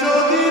যদি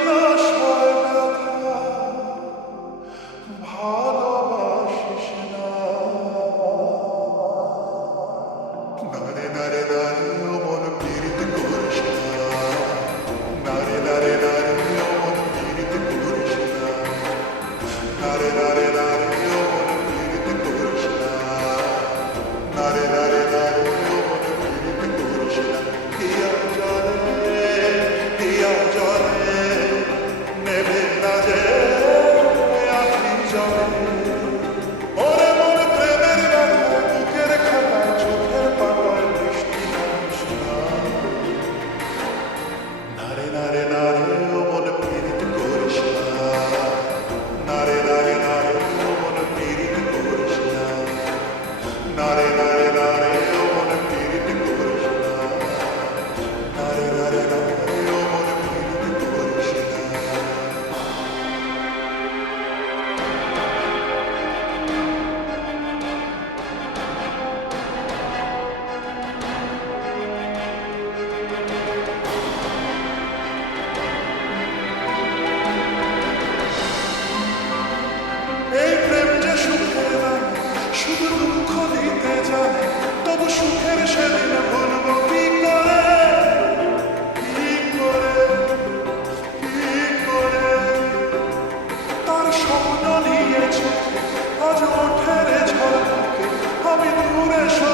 Bruder,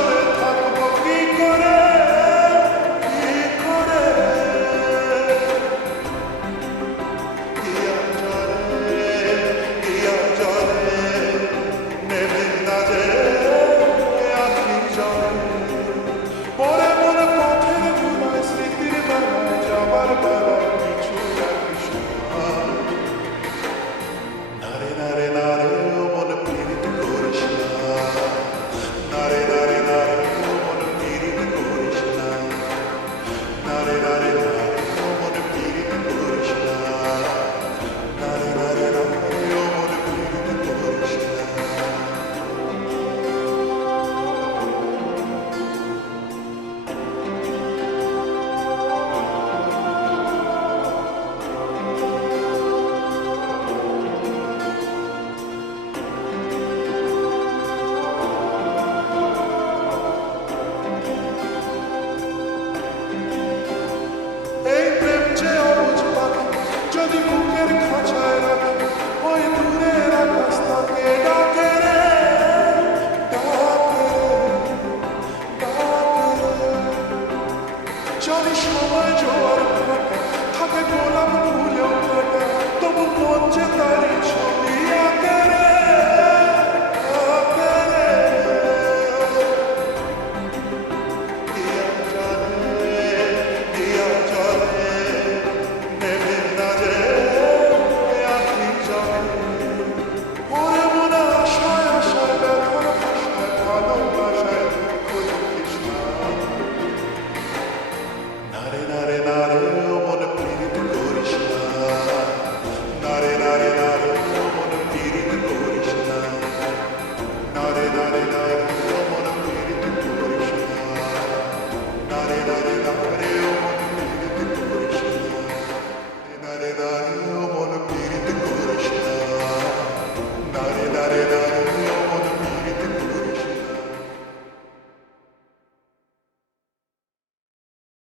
চলে সময় জোয়ার থাকে গোলাম